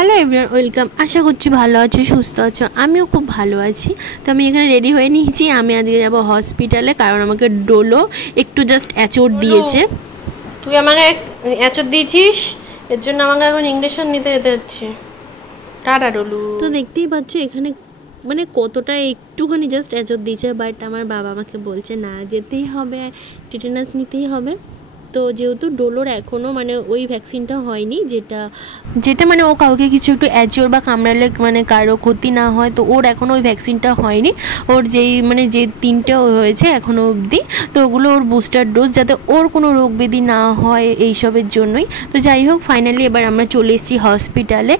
Hello everyone, welcome. আশা করছি ভালো আছো, সুস্থ আছো। আমিও খুব ভালো আছি। তো আমি এখানে রেডি হয়ে নিয়েছি। আমি আজকে যাব হসপিটালে, কারণ আমাকে ডোলো একটু জাস্ট অ্যাচোর দিয়েছে। তুই আমাকে অ্যাচোর দিয়েছিস, এর জন্য আমাকে এখন ইঞ্জেকশন নিতে যেতে হচ্ছে। টাটা ডোলু। তো দেখতেই পাচ্ছ এখানে মানে কতটা একটুখানি জাস্ট অ্যাচোর দিয়েছে, বাট আমার বাবা আমাকে বলছে না যেতেই হবে, টিটেনাস নিতেই হবে। তো যেহেতু ডোলোর এখনও মানে ওই ভ্যাকসিনটা হয়নি, যেটা মানে ও কাউকে কিছু একটু অ্যাচোর বা কামড়ালে মানে কারো ক্ষতি না হয়, তো ওর এখনও ওই ভ্যাকসিনটা হয়নি। ওর যে 3টে হয়েছে এখনও অবধি, তো ওগুলো ওর বুস্টার ডোজ, যাতে ওর কোনো রোগ ব্যাধি না হয় এইসবের জন্যই। তো যাই হোক, ফাইনালি এবার আমরা চলে এসেছি হসপিটালে।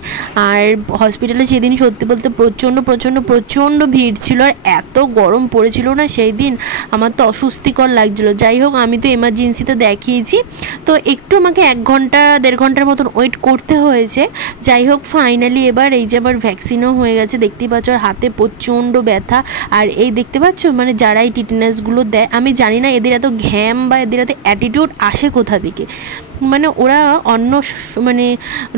আর হসপিটালে সেদিন সত্যি বলতে প্রচণ্ড ভিড় ছিল, আর এত গরম পড়েছিল না সেই দিন, আমার তো অস্বস্তিকর লাগছিলো। যাই হোক, আমি তো এমার্জেন্সিতে দেখিয়েছি, তো একটু আমাকে 1-1.5 ঘন্টার মতন ওয়েট করতে হয়েছে। যাই হোক, ফাইনালি এবার এই যে আবার ভ্যাকসিনও হয়ে গেছে। দেখতেই পাচ্ছ আর হাতে প্রচণ্ড ব্যথা। আর এই দেখতে পাচ্ছ মানে যারা এই টিটেনাসগুলো দেয়, আমি জানি না এদের এত ঘ্যাম বা এদের এত অ্যাটিটিউড আসে কোথা থেকে। মানে ওরা অন্য মানে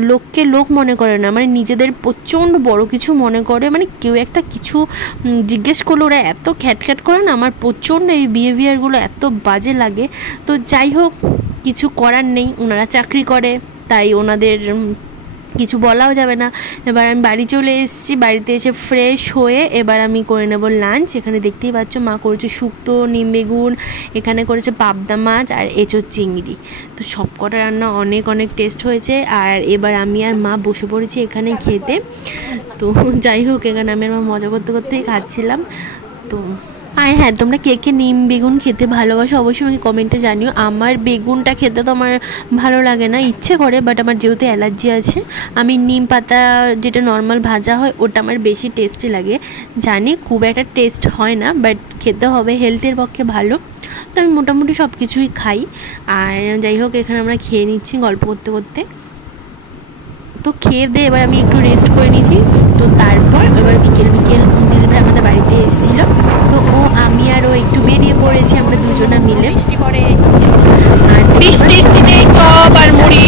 লোককে লোক মনে করে না, মানে নিজেদের প্রচণ্ড বড় কিছু মনে করে। মানে কেউ একটা কিছু জিজ্ঞেস করলে ওরা এত খ্যাটখ্যাট করে না, আমার প্রচণ্ড এই বিহেভিয়ারগুলো এত বাজে লাগে। তো যাই হোক, কিছু করার নেই, ওনারা চাকরি করে, তাই ওনাদের কিছু বলাও যাবে না। এবার আমি বাড়ি চলে এসেছি। বাড়িতে এসে ফ্রেশ হয়ে এবার আমি করে নেব লাঞ্চ। এখানে দেখতেই পাচ্ছ মা করেছে শুক্তো, নিম বেগুন, এখানে করেছে পাবদা মাছ আর এঁচোড় চিংড়ি। তো সব কটা রান্না অনেক টেস্ট হয়েছে। আর এবার আমি আর মা বসে পড়েছি এখানে খেতে। তো যাই হোক, এখানে আমি আর মা মজা করতেই খাচ্ছিলাম। তো আর হ্যাঁ, তোমরা কে নিম বেগুন খেতে ভালোবাসো অবশ্যই আমাকে কমেন্টে জানিও। আমার বেগুনটা খেতে তো আমার ভালো লাগে না, ইচ্ছে করে, বাট আমার যেহেতু অ্যালার্জি আছে, আমি নিম পাতা যেটা নর্মাল ভাজা হয় ওটা আমার বেশি টেস্টি লাগে। জানি খুব একটা টেস্ট হয় না, বাট খেতে হবে, হেলথের পক্ষে ভালো। তো আমি মোটামুটি সব কিছুই খাই। আর যাই হোক, এখানে আমরা খেয়ে নিচ্ছি গল্প করতে করতে। তো খেয়ে দিয়ে এবার আমি একটু রেস্ট করে নিয়েছি। তো তারপর এবার বিকেল দিদিভাই আমাদের বাড়িতে এসেছিলো। তো আমি আর ও একটু বেরিয়ে পড়েছি, আমরা দুজনা মিলে। বৃষ্টি পড়ে, আর বৃষ্টির দিনে চপ আর মুড়ি,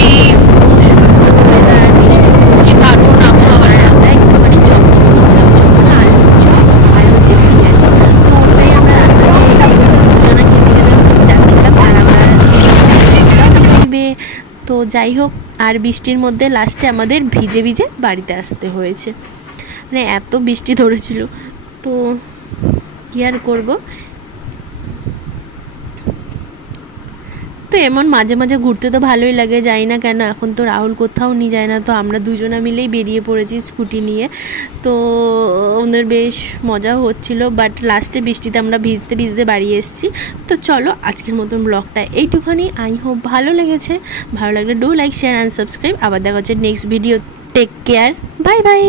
ওয়েদার, বৃষ্টি পড়ছে, দারুণ আবহাওয়া। আমরা একটুখানি চপ কিনেছিলাম, চপ না আলুর চপ আর হচ্ছে পেঁয়াজ। তো ওটাই আমরা রাস্তা দিয়ে দুজনা খেতে যাচ্ছিলাম। আর আমরা তো যাই হোক, আর বৃষ্টির মধ্যে লাস্টে আমাদের ভিজে বাড়িতে আসতে হয়েছে। মানে এত বৃষ্টি ধরেছিল, তো কী আর করবো। তো এমন মাঝে মাঝে ঘুরতে তো ভালোই লাগে, যাই না কেন, এখন তো রাহুল কোথাও নিয়ে যায় না, তো আমরা দুজনা মিলেই বেরিয়ে পড়েছি স্কুটি নিয়ে। তো ওদের বেশ মজাও হচ্ছিলো, বাট লাস্টে বৃষ্টিতে আমরা ভিজতে বাড়ি এসেছি। তো চলো, আজকের মতন ব্লগটা এইটুখানি। আই হোপ ভালো লেগেছে। ভালো লাগলে do like, share and subscribe. আবার দেখা হচ্ছে next video. Take care, bye by.